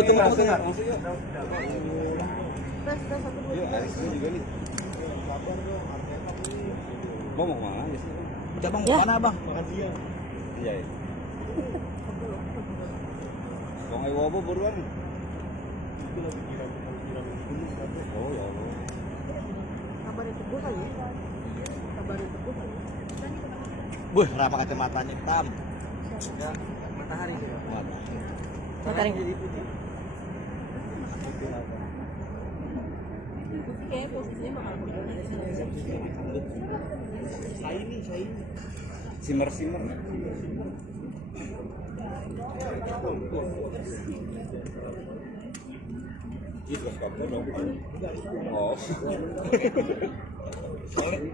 tengah. Bang mau mana? Udah bang, mau mana bang? Makan siang. Iya. Bang ayo apa buruan? Oh ya Allah. Kabarin teguh kali. Kabarin teguh kali. Buh, kenapa kacamatanya hitam? Matahari. Matahari. Kayak posisinya bakal bergerak di sini. Shiny. Simmer. Gitu kapten dong. Oh.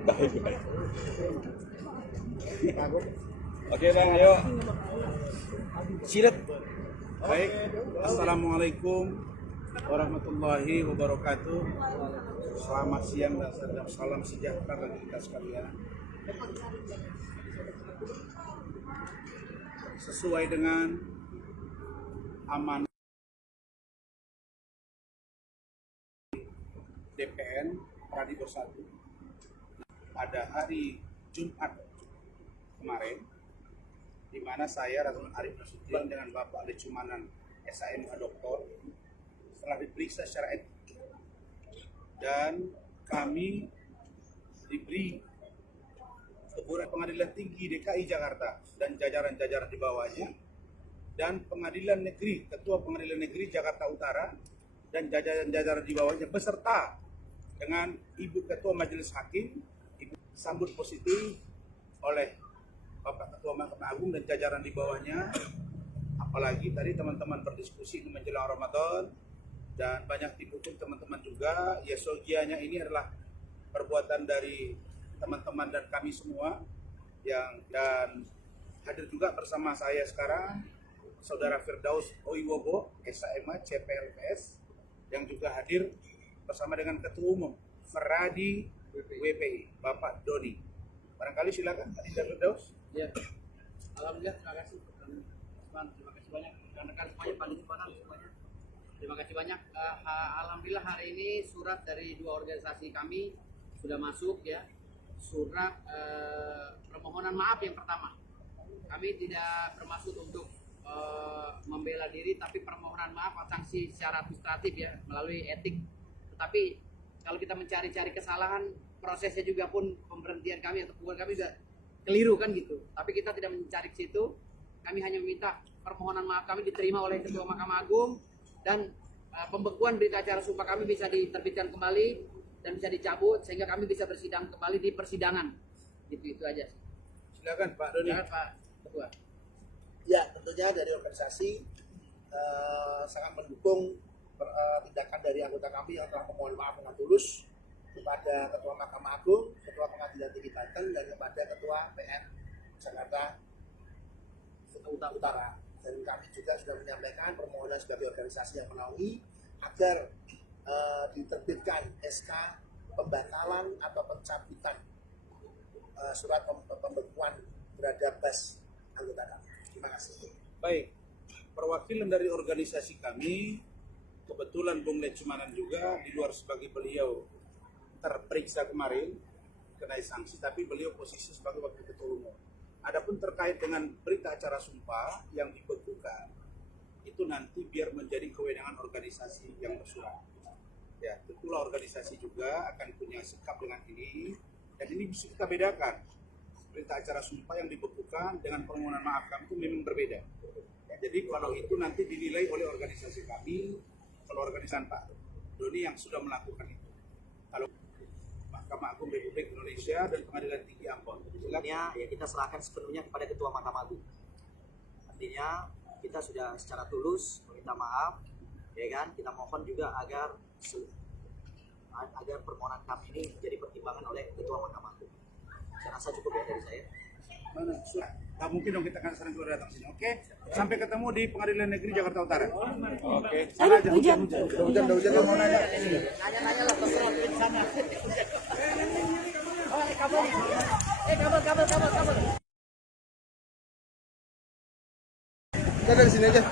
Baik. Oke bang, ayo. Silat. Baik, assalamualaikum warahmatullahi wabarakatuh. Selamat siang dan salam sejahtera bagi kita sekalian. Sesuai dengan amanah DPN Pradi Bersatu pada hari Jumat kemarin, di mana saya Ratun Arif Nasution dengan Bapak Lecumanan SAM Doktor setelah diperiksa secara etik dan kami diberi teguran Pengadilan Tinggi DKI Jakarta dan jajaran-jajaran di bawahnya, dan Pengadilan Negeri, Ketua Pengadilan Negeri Jakarta Utara dan jajaran-jajaran di bawahnya beserta dengan Ibu Ketua Majelis Hakim, Ibu sambut positif oleh Bapak Ketua Mahkamah Agung dan jajaran di bawahnya. Apalagi tadi teman-teman berdiskusi menjelang Ramadan dan banyak dipukul teman-teman juga. Ya, sogianya ini adalah perbuatan dari teman-teman dan kami semua dan hadir juga bersama saya sekarang Saudara Firdaus Oiwobo, SAMA CPLPS, yang juga hadir bersama dengan Ketua Umum Feradi WPI, Bapak Doni. Barangkali silakan Pak Firdaus. Ya, alhamdulillah, terima kasih banyak rekan-rekan semuanya, panitia semuanya. Terima kasih banyak. Alhamdulillah hari ini surat dari dua organisasi kami sudah masuk ya. Surat permohonan maaf yang pertama. Kami tidak bermaksud untuk membela diri, tapi permohonan maaf sanksi secara administratif ya, melalui etik. Tetapi kalau kita mencari-cari kesalahan, prosesnya juga pun pemberhentian kami atau teguran kami sudah keliru kan gitu. Tapi kita tidak mencari ke situ. Kami hanya meminta permohonan maaf kami diterima oleh Ketua Mahkamah Agung dan pembekuan berita acara sumpah kami bisa diterbitkan kembali dan bisa dicabut sehingga kami bisa bersidang kembali di persidangan. Itu aja. Silakan Pak Doni. Silakan Pak Ketua. Ya, tentunya dari organisasi sangat mendukung tindakan dari anggota kami yang telah memohon maaf dengan tulus kepada Ketua Mahkamah Agung, Ketua Pengadilan Tinggi Banten, dan kepada Ketua PN Jakarta Utara. Dan kami juga sudah menyampaikan permohonan sebagai organisasi yang menaungi agar diterbitkan SK pembatalan atau pencabutan surat pembekuan terhadap BAS anggota kami. Terima kasih. Baik, perwakilan dari organisasi kami, kebetulan Bung Lecumanan juga di luar sebagai beliau terperiksa kemarin, kenai sanksi, tapi beliau posisi sebagai wakil ketua umum. Adapun terkait dengan berita acara sumpah yang dibekukan, itu nanti biar menjadi kewenangan organisasi yang bersurat. Ya, tentulah organisasi juga akan punya sikap dengan ini, dan ini bisa kita bedakan. Berita acara sumpah yang dibekukan dengan permohonan maaf kami itu memang berbeda. Ya, jadi kalau itu nanti dinilai oleh organisasi kami, kalau organisasi Pak Doni yang sudah melakukan itu. Kalau Mahkamah Agung Republik Indonesia dan Pengadilan Tinggi Ambon, Ya, kita serahkan sepenuhnya kepada Ketua Mahkamah Agung. Artinya kita sudah secara tulus meminta maaf, ya kan? Kita mohon juga agar permohonan kami ini menjadi pertimbangan oleh Ketua Mahkamah Agung. Saya rasa cukup ya dari saya. mana sudah? Nggak mungkin dong kita akan sering keluar datang sini. Oke, sampai ketemu di Pengadilan Negeri Jakarta Utara. Oke, sana aja. Hujan. Udah mau nanya. Nanya-nanya lah terus di sana. Oh, kabel. Kabel. Kita dari sini aja.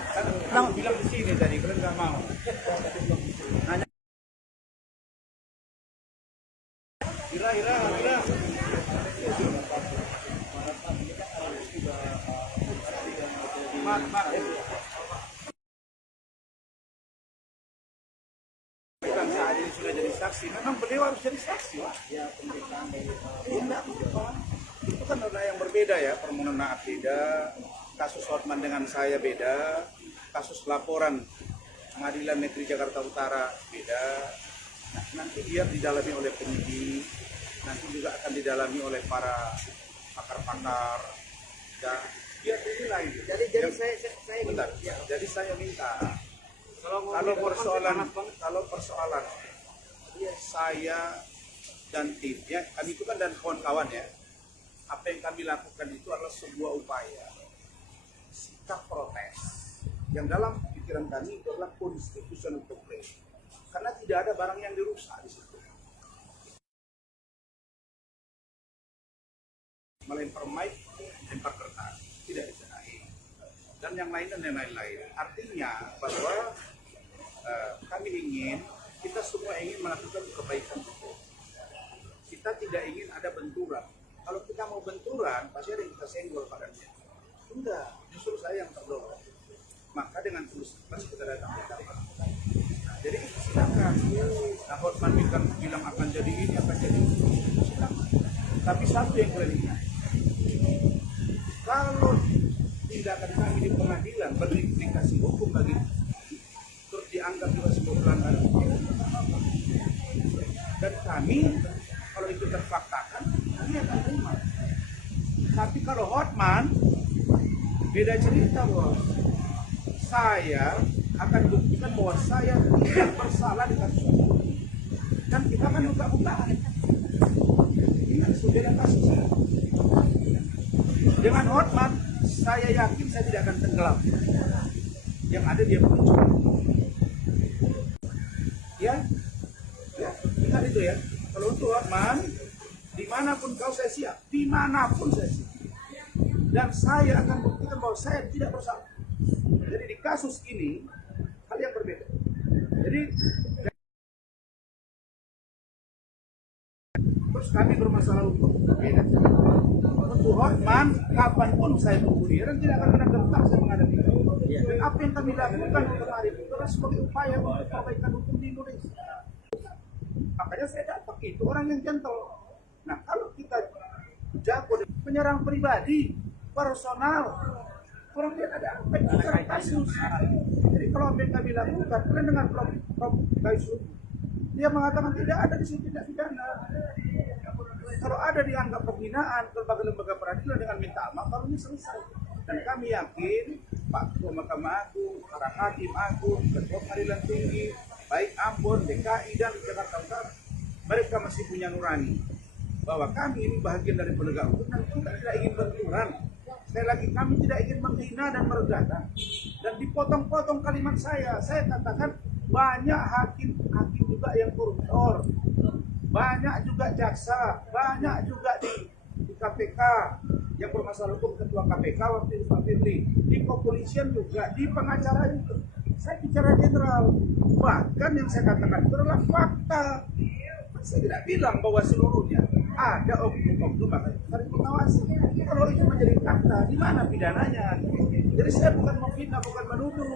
Bilang di sini tadi, kalian nggak mau. Nanya. Ira. Mak. Bukan saat ini sudah jadi saksi, memang beliau harus jadi saksi. Itu kan ada yang berbeda ya, permohonan maaf beda, kasus Hotman dengan saya beda, kasus laporan Pengadilan Negeri Jakarta Utara beda. Nah, nanti biar didalami oleh penyidik, nanti juga akan didalami oleh para pakar-pakar, dan biar dinilai. Jadi saya bentar. Jadi saya minta kalau persoalan saya dan timnya, kami itu kan dan kawan-kawan ya, apa yang kami lakukan itu adalah sebuah upaya sikap protes yang dalam pikiran kami itu adalah constitutional complaint, karena tidak ada barang yang dirusak di situ. Melempar mic, lempar kertas, tidak disenai, dan yang lain. Artinya bahwa kami ingin, kita semua ingin melakukan kebaikan itu. Kita tidak ingin ada benturan. Kalau kita mau benturan, pasti ada yang kita senggol padanya. Enggak, justru saya yang terdorong. Maka dengan tulus pasti kita datang ke Jakarta. Nah, jadi silakan. Nah, Hotman bilang akan jadi ini, akan jadi itu. Silakan. Tapi satu yang kalian ingat, kalau tindakan kami di pengadilan berimplikasi hukum bagi terus dianggap juga sebuah pelanggaran, dan kami kalau itu terfaktakan kami akan terima. Tapi kalau Hotman beda cerita, bos. Saya akan buktikan bahwa saya tidak bersalah di kasus ini, dan kita akan buka-bukaan. Ingat, sudah kasus. Dengan Hotman, saya yakin saya tidak akan tenggelam. Yang ada dia muncul. Ya, ingat itu ya. Kalau untuk Hotman, dimanapun kau saya siap, dimanapun saya siap. Dan saya akan buktikan bahwa saya tidak bersalah. Jadi di kasus ini hal yang berbeda. Jadi terus kami bermasalah hukum berbeda. Untuk Hotman, kapanpun saya tunggu dia dan tidak akan pernah gentar saya menghadapi itu. Dan apa yang kami lakukan kemarin itu adalah sebagai upaya untuk perbaikan hukum di Indonesia. Makanya saya dapat itu orang yang gentle. Nah, kalau kita jago penyerang pribadi, personal, orang lihat ada apa yang kita kasus. Jadi kalau apa yang kami lakukan, kalian dengan Prof. Gaisu, dia mengatakan tidak ada di sini tindak pidana. Kalau ada dianggap penghinaan ke lembaga peradilan dengan minta maaf, kalau ini selesai. Dan kami yakin Pak Ketua Mahkamah Agung, para hakim agung, Ketua Pengadilan Tinggi, baik Ambon, DKI dan Jakarta Utara, mereka masih punya nurani bahwa kami ini bagian dari penegak hukum dan kita tidak ingin benturan. Sekali lagi, kami tidak ingin menghina dan merendahkan. Dan dipotong-potong kalimat saya katakan banyak hakim juga yang koruptor, banyak juga jaksa, banyak juga di KPK yang bermasalah hukum, ketua KPK waktu itu Pak Firly, di kepolisian juga, di pengacara itu. Saya bicara general, bahkan yang saya katakan itu adalah fakta. Saya tidak bilang bahwa seluruhnya ada oknum-oknum dari pengawas. Kalau itu menjadi fakta, di mana pidananya? Jadi saya bukan memfitnah, bukan menuduh.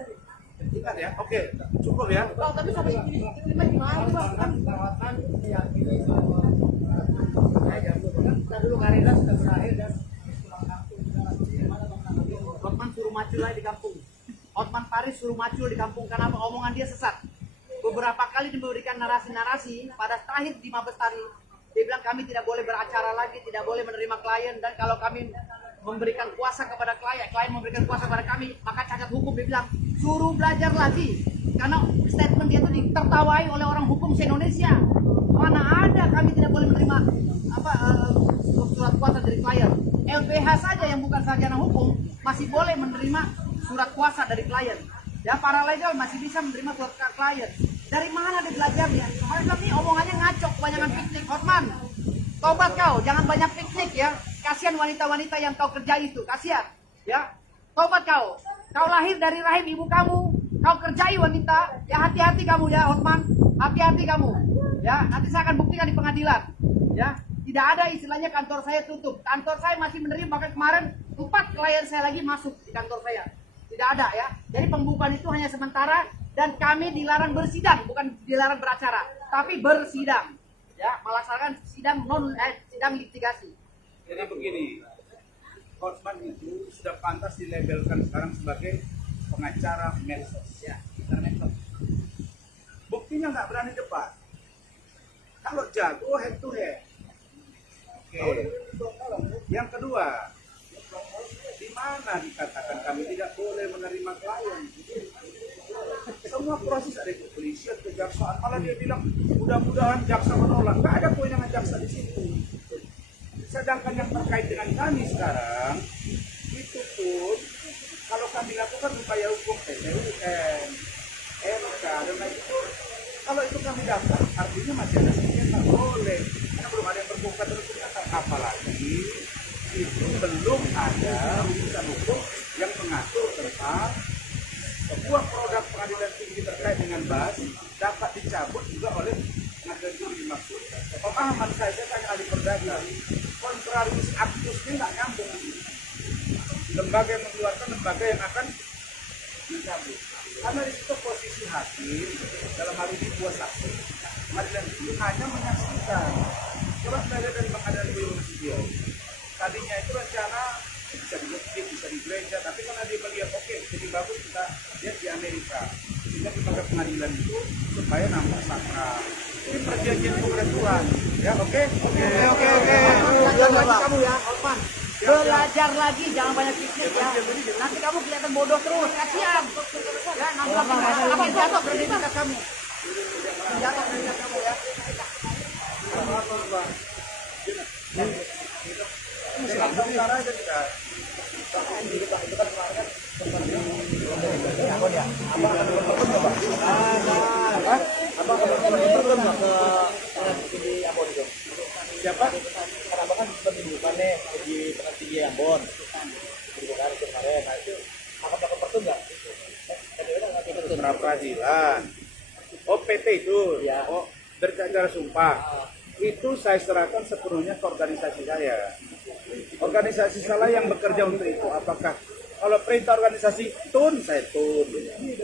Ingat ya, oke, cukup ya. Bang, tapi sampai ini diterima gimana, Bang? Kan perawatan meyakini bahwa kita dulu karirnya sudah berakhir dan pulang kampung. Gimana Bang? Hotman suruh maju lagi di kampung. Hotman Paris suruh maju di kampung karena omongan dia sesat. Beberapa kali diberikan narasi-narasi pada terakhir di Mabes Tani. Dia bilang kami tidak boleh beracara lagi, tidak boleh menerima klien, dan kalau kami memberikan kuasa kepada klien memberikan kuasa kepada kami, maka cacat hukum. Dia bilang suruh belajar lagi, karena statement dia itu ditertawai oleh orang hukum se-Indonesia. Mana ada kami tidak boleh menerima surat kuasa dari klien. LBH saja yang bukan sarjana hukum masih boleh menerima surat kuasa dari klien. Ya, paralegal masih bisa menerima surat klien. Dari mana dia belajarnya? Mereka bilang nih omongannya ngaco, kebanyakan piknik. Hotman, tobat kau, jangan banyak piknik ya. Kasihan wanita-wanita yang kau kerja itu, kasihan. Ya, tobat kau. Kau lahir dari rahim ibu kamu, kau kerjai wanita, ya hati-hati kamu ya Hotman, hati-hati kamu. Ya, nanti saya akan buktikan di pengadilan. Ya, tidak ada istilahnya kantor saya tutup. Kantor saya masih menerima, bahkan kemarin 4 klien saya lagi masuk di kantor saya. Tidak ada ya. Jadi pembukaan itu hanya sementara dan kami dilarang bersidang, bukan dilarang beracara, tapi bersidang. Ya, melaksanakan sidang sidang litigasi. Jadi begini, Hotman itu sudah pantas dilabelkan sekarang sebagai pengacara medsos. Ya, secara medsos. Buktinya nggak berani debat. Kalau jago head to head. Oke. Yang kedua, di mana dikatakan kami tidak boleh menerima klien? Semua proses ada di kepolisian, kejaksaan. Malah dia bilang mudah-mudahan jaksa menolak. Nggak ada kewenangan jaksa di situ. Sedangkan yang terkait dengan kami sekarang itu pun kalau kami lakukan upaya hukum PT UN, MK dan lain itu, kalau itu kami dapat artinya masih ada sengketa boleh karena belum ada yang berbuka terus ternyata apalagi itu belum ada urusan hukum yang mengatur tentang sebuah produk pengadilan tinggi terkait dengan BAS dapat dicabut juga oleh pengadilan tinggi dimaksud. Pemahaman saya tanya ahli perdagangan, kontrarius actus ini nggak nyambung. Lembaga yang mengeluarkan, lembaga yang akan mencabut. Karena di situ posisi hakim dalam hal ini 2 saksi, pengadilan tinggi hanya menyaksikan. Coba saya lihat dari pengadilan tinggi Nasution. Tadinya itu rencana bisa di masjid, bisa di gereja, tapi karena dia melihat oke, jadi bagus kita lihat di Amerika. Sehingga dipakai pengadilan itu supaya nampak sakral. Ini perjanjian pengaturan. Ya, oke. Belajar lagi kamu ya, Hotman. Belajar lagi, jangan banyak pikir ya. Nanti kamu kelihatan bodoh terus, kasihan. Ya, nanti akan jatuh kredibilitas kamu. Jatuh kredibilitas kamu ya. Siapa? Kenapa kan sempat dibuka nih di Pengadilan Tinggi Ambon, dibuka kemarin. Nah itu akan melakukan pertun nggak? Pra peradilan. Oh PT itu. Ya. Oh berbicara sumpah. Itu saya serahkan sepenuhnya ke organisasi saya. Organisasi saya yang bekerja untuk itu. Apakah kalau perintah organisasi tun, saya tun.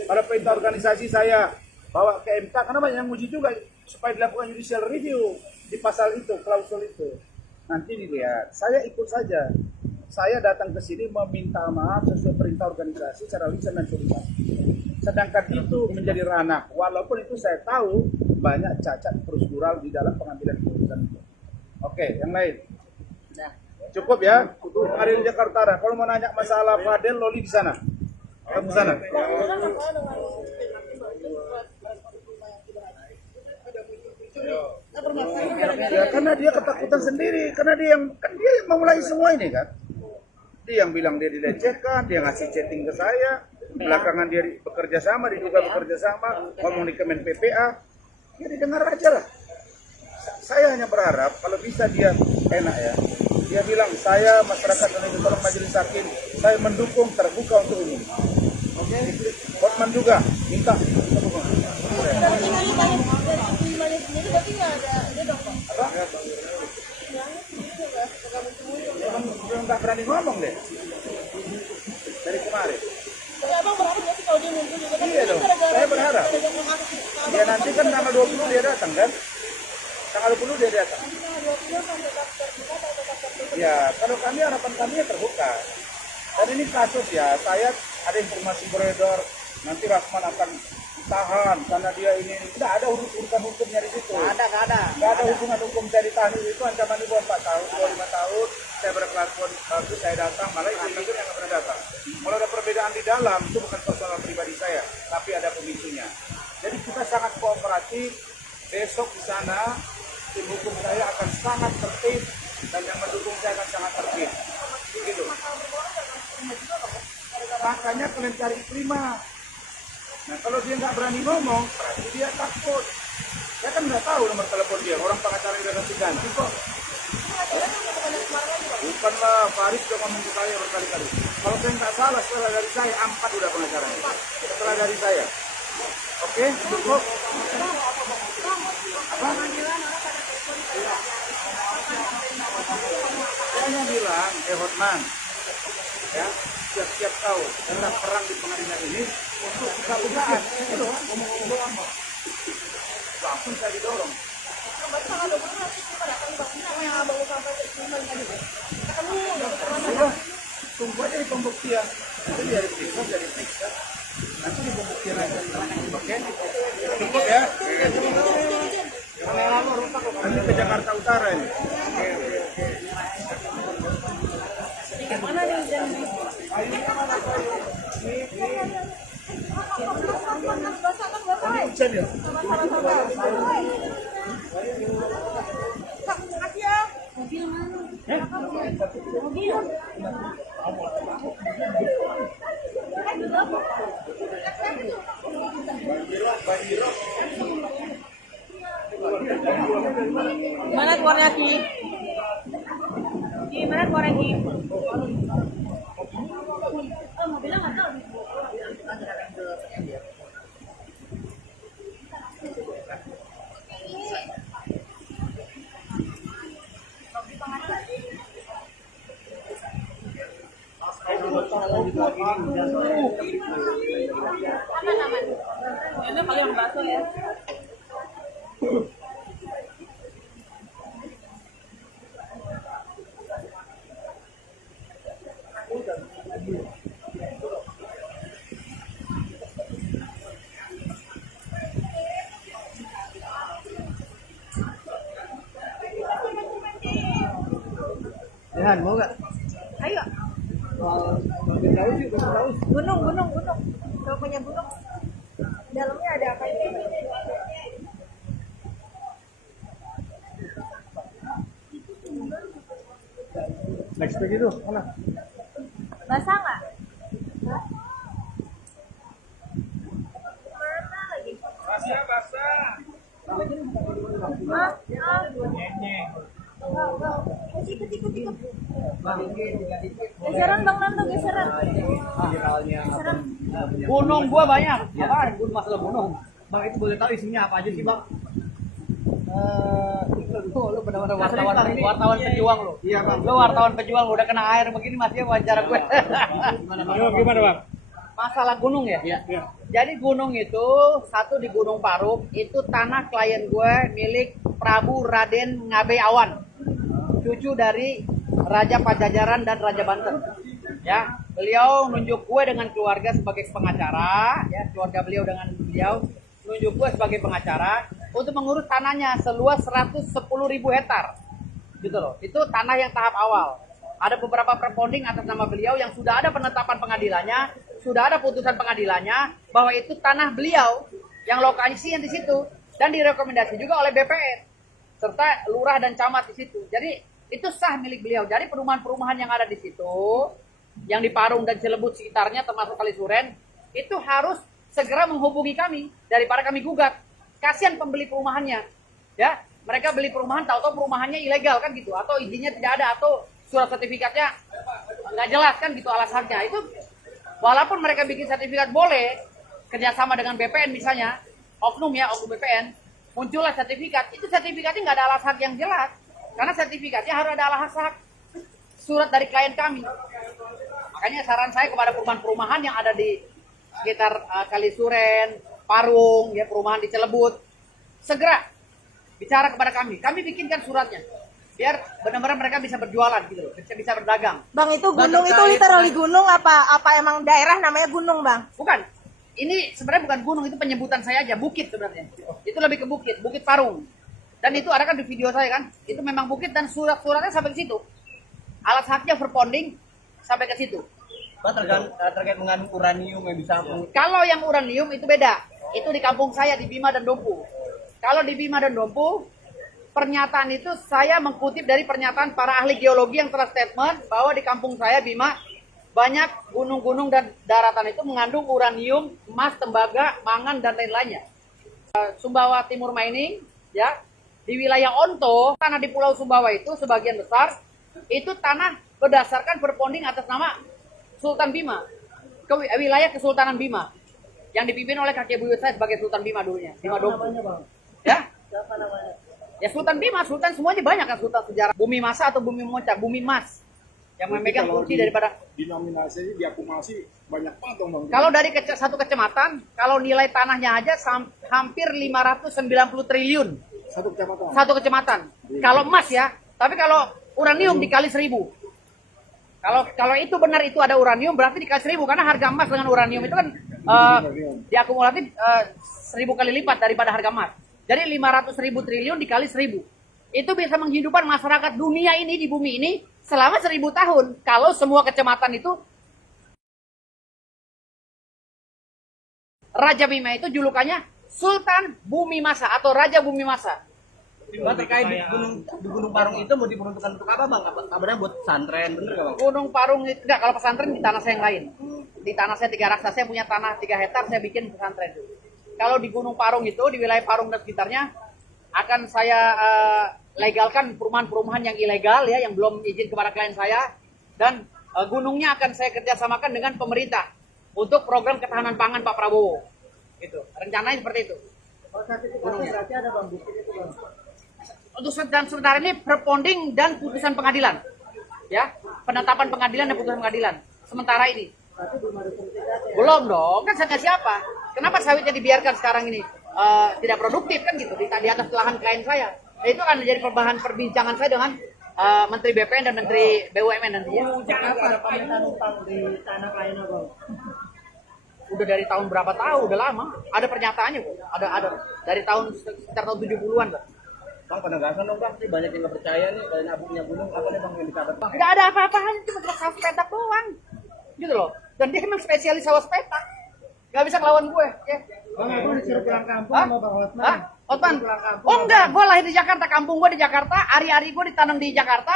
Kalau perintah organisasi saya bawa ke MK, karena banyak yang uji juga supaya dilakukan judicial review di pasal itu, klausul itu. Nanti dilihat. Saya ikut saja. Saya datang ke sini meminta maaf sesuai perintah organisasi secara lisan dan tulisan. Sedangkan itu menjadi ranah, walaupun itu saya tahu banyak cacat prosedural di dalam pengambilan keputusan itu. Oke, yang lain. Cukup ya. Pengadilan Jakarta. Kalau mau nanya masalah Fadel, Loli di sana. Kamu sana. Ya, karena dia ketakutan sendiri, karena dia yang memulai semua ini kan. Dia yang bilang dia dilecehkan, dia ngasih chatting ke saya, belakangan dia bekerja sama, diduga bekerja sama, ngomong di Kemen PPA, ya didengar aja lah. Saya hanya berharap kalau bisa dia enak ya, dia bilang saya masyarakat Indonesia tolong majelis hakim, saya mendukung terbuka untuk umum. Oke, Hotman juga minta dukungan. Dia nggak berani ngomong deh dari kemarin. Iya dong, saya berharap. Dia nanti kan tanggal 20 dia datang kan? Tanggal 20 dia datang. Ya, kalau kami harapan kami ya terbuka. Dan ini kasus ya, saya ada informasi beredar nanti Rahman akan ditahan karena dia ini tidak ada urusan hukumnya di situ. Nggak ada hubungan hukum saya ditahan itu ancaman di bawah 4 tahun, 25 tahun. Saya berkelakuan bagus, saya datang, malah itu yang nggak pernah datang. Kalau ada perbedaan di dalam itu bukan persoalan pribadi saya, tapi ada pemicunya. Jadi kita sangat kooperatif. Besok di sana tim hukum saya akan sangat tertib dan yang mendukung saya akan sangat tertib. Gitu. Makanya kalian cari prima. Nah kalau dia nggak berani ngomong, berarti dia takut. Saya kan nggak tahu nomor telepon dia. Orang pengacara udah kasih ganti kok. Bukanlah, Pak Aris sudah ngomong ke saya berkali-kali. Kalau saya nggak salah, setelah dari saya 4 udah pengacaranya. Setelah dari saya. Oke, cukup. Apa? Saya hanya bilang, Hotman, ya, siap-siap tahu tentang perang di pengadilan ini untuk buka-bukaan. Itu ngomong-ngomong doang. Langsung saya didorong. Sudah, tunggu aja di pembuktian. Nanti dia diperiksa. Nanti di pembuktian aja. Oke? Cukup ya? Nanti ke Jakarta Utara ini. Hujan ya? Mana keluarnya Ki? Ki, mana keluarnya Ki? Mobilnya nggak tahu. Aman. Ini paling bakso ya. Rehan, mau nggak? Ayo. Gunung. Kalau punya gunung. Dalamnya ada apa ini? Next page itu, mana? Basah nggak? Mana lagi? Basah. Ikut. Geseran Bang Nanto, geseran. Gunung gua banyak. Apaan? Gunung masalah gunung. Bang itu boleh tahu isinya apa aja sih bang? Lu benar-benar wartawan pejuang lu. Iya bang. Lu wartawan pejuang lu udah kena air begini masih wawancara gue. Gimana bang? Masalah gunung ya? Iya. Jadi gunung itu satu di Gunung Paruk itu tanah klien gue milik Prabu Raden Ngabe Awan, cucu dari Raja Pajajaran dan Raja Banten. Ya, beliau nunjuk gue dengan keluarga sebagai pengacara, ya keluarga beliau dengan beliau nunjuk gue sebagai pengacara untuk mengurus tanahnya seluas 110.000 hektar, gitu loh. Itu tanah yang tahap awal. Ada beberapa preponding atas nama beliau yang sudah ada penetapan pengadilannya, sudah ada putusan pengadilannya bahwa itu tanah beliau yang lokasi yang di situ dan direkomendasi juga oleh BPN serta lurah dan camat di situ. Jadi itu sah milik beliau. Jadi perumahan-perumahan yang ada di situ, yang di Parung dan Cilebut sekitarnya termasuk Kalisuren, itu harus segera menghubungi kami daripada kami gugat. Kasihan pembeli perumahannya, ya mereka beli perumahan tahu-tahu perumahannya ilegal kan gitu, atau izinnya tidak ada, atau surat sertifikatnya nggak jelas kan gitu alasannya. Itu walaupun mereka bikin sertifikat boleh kerjasama dengan BPN misalnya, oknum BPN, muncullah sertifikat, itu sertifikatnya nggak ada alas hak yang jelas, karena sertifikatnya harus ada alas hak surat dari klien kami. Makanya saran saya kepada perumahan-perumahan yang ada di sekitar Kalisuren, Parung, ya perumahan di Cilebut, segera bicara kepada kami bikinkan suratnya, biar benar-benar mereka bisa berjualan gitu loh, bisa berdagang. Bang, itu gunung itu literally gunung apa emang daerah namanya gunung, Bang? Bukan. Ini sebenarnya bukan gunung, itu penyebutan saya aja, bukit sebenarnya. Itu lebih ke Bukit Parung. Dan itu ada kan di video saya kan, itu memang bukit dan surat-suratnya sampai ke situ. Alat haknya verponding sampai ke situ. Terkait mengandung uranium yang bisa. Kalau yang uranium itu beda. Itu di kampung saya di Bima dan Dompu. Kalau di Bima dan Dompu, pernyataan itu saya mengkutip dari pernyataan para ahli geologi yang telah statement bahwa di kampung saya Bima banyak gunung-gunung dan daratan itu mengandung uranium, emas, tembaga, mangan dan lain-lainnya. Sumbawa Timur Mining, ya, di wilayah Onto, tanah di Pulau Sumbawa itu sebagian besar Itu tanah berdasarkan berbonding atas nama Sultan Bima ke wilayah Kesultanan Bima yang dipimpin oleh kakek buyut saya sebagai Sultan Bima dulunya. Bima Dompu. Ya? Ya Sultan Bima, Sultan semuanya banyak kan Sultan sejarah. Bumi Masa atau Bumi Monca, Bumi Mas yang memegang kursi daripada dinominasi diakumulasi banyak banget dong Bang. kalau dari satu kecamatan, kalau nilai tanahnya aja hampir 590 triliun. Satu kecamatan. Kalau emas ya, tapi kalau uranium dikali 1000. Kalau itu benar itu ada uranium berarti dikali 1000 karena harga emas dengan uranium itu kan diakumulatif 1000 kali lipat daripada harga emas. Jadi 500.000 triliun dikali 1000. Itu bisa menghidupkan masyarakat dunia ini di bumi ini selama 1000 tahun. Kalau semua kecamatan itu Raja Bima itu julukannya Sultan Bumi Masa atau Raja Bumi Masa. Bang, terkait di Gunung Parung itu mau diperuntukkan untuk apa bang? Kabarnya buat pesantren, bener nggak bang? Gunung Parung itu enggak, kalau pesantren di tanah saya yang lain. Di tanah saya 3 raksasa, saya punya tanah 3 hektar, saya bikin pesantren. Kalau di Gunung Parung itu, di wilayah Parung dan sekitarnya, akan saya legalkan perumahan-perumahan yang ilegal ya, yang belum izin kepada klien saya, dan gunungnya akan saya kerjasamakan dengan pemerintah untuk program ketahanan pangan Pak Prabowo. Itu rencananya seperti itu. Gunungnya. Untuk sementara ini perponding dan putusan pengadilan, ya penetapan pengadilan dan putusan pengadilan. Sementara ini belum dong, kan saya siapa? Kenapa sawitnya dibiarkan sekarang ini tidak produktif kan gitu di atas lahan klien saya? Nah, itu akan menjadi bahan perbincangan saya dengan Menteri BPN dan Menteri BUMN nanti ya. Ada pemerintahan utang di tanah klien bang? Udah dari tahun berapa tahun, udah lama. Ada pernyataannya kok. Ada dari sekitar tahun 70-an, Bang. Bang, penegasan dong bang, ini banyak yang nggak percaya nih, kalian abunya gunung, apa nih bang yang dikabar bang? Nggak ada apa-apaan, cuma sawah petak doang. Gitu loh. Dan dia memang spesialis sawah petak. Nggak bisa ngelawan gue. Ya. Bang, aku disuruh pulang kampung sama bang Hotman. Hotman? Oh enggak, gue lahir di Jakarta, kampung gue di Jakarta, ari-ari gue ditanam di Jakarta.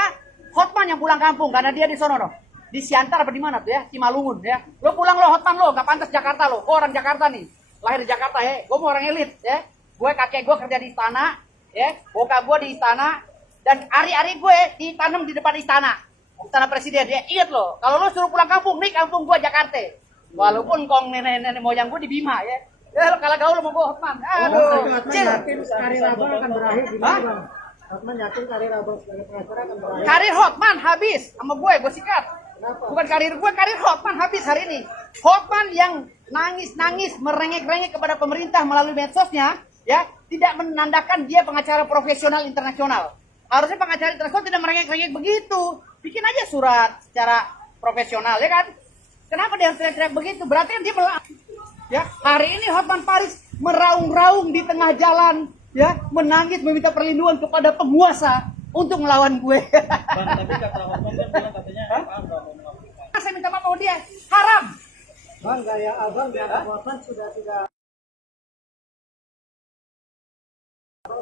Hotman yang pulang kampung, karena dia di sono no. Di Siantar apa di mana tuh ya, Cimalungun ya. Lo pulang lo Hotman lo, nggak pantas Jakarta lo. Gue orang Jakarta nih, lahir di Jakarta ya. Gue mau orang elit ya. Gue kakek gue kerja di istana, ya. Bokap gue di istana, dan ari-ari gue ditanam di depan istana presiden ya. Ingat lo, kalau lo suruh pulang kampung, nih kampung gue Jakarta. Walaupun kong nenek moyang gue di Bima ya. Ya lo kalau gaul lo mau gue Hotman. Aduh, cil. Karir abang akan berakhir di mana bang? Hotman yakin karir abang sebagai pengacara akan berakhir? Karir Hotman habis sama gue sikat. Bukan karir gue, karir Hotman habis hari ini. Hotman yang nangis-nangis, merengek-rengek kepada pemerintah melalui medsosnya, ya, tidak menandakan dia pengacara profesional internasional. Harusnya pengacara internasional tidak merengek-rengek begitu. Bikin aja surat secara profesional, ya kan? Kenapa dia harus teriak-teriak begitu? Berarti kan dia ya, hari ini Hotman Paris meraung-raung di tengah jalan, ya, menangis meminta perlindungan kepada penguasa untuk melawan gue. Bang, tapi kata Hotman kan bilang katanya apa mau melakukan? Saya minta maaf sama dia, haram. Bang, gaya abang dan Hotman sudah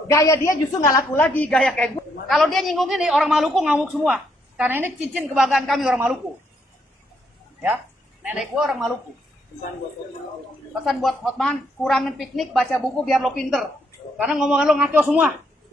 Gaya dia justru nggak laku lagi, gaya kayak gue. Kalau dia nyinggung ini, orang Maluku ngamuk semua. Karena ini cincin kebanggaan kami orang Maluku. Ya, nenek gue orang Maluku. Pesan buat Hotman, kurangin piknik, baca buku biar lo pinter. Karena ngomongan lo ngaco semua.